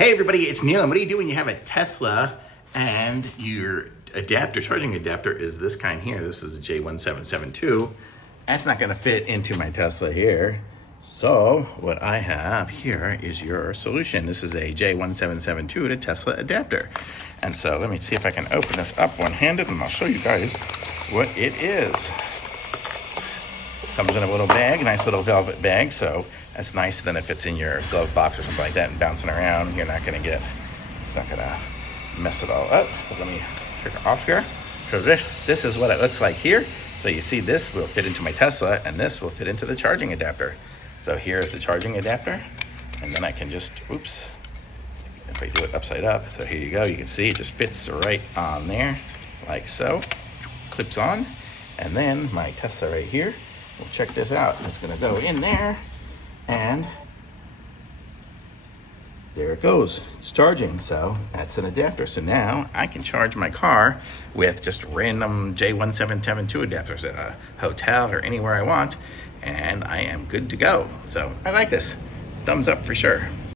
Hey everybody, it's Neil, and what do you do when you have a Tesla and your adapter, charging adapter is this kind here. This is a J1772. That's not gonna fit into my Tesla here. So what I have here is your solution. This is a J1772 to Tesla adapter. And so let me see if I can open this up one-handed and I'll show you guys what it is. Comes in a little bag, nice little velvet bag, so that's nice. Then if it's in your glove box or something like that and bouncing around, you're not gonna get, it's not gonna mess it all up. But let me take it off here. So this is what it looks like here. So you see this will fit into my Tesla and this will fit into the charging adapter. So here's the charging adapter. And then I can just, oops, if I do it upside up. So here you go, you can see it just fits right on there, like so. Clips on. And then my Tesla right here. Well, check this out. It's gonna go in there and there it goes. It's charging, so that's an adapter. So now I can charge my car with just random J1772 adapters at a hotel or anywhere I want, and I am good to go. So I like this. Thumbs up for sure.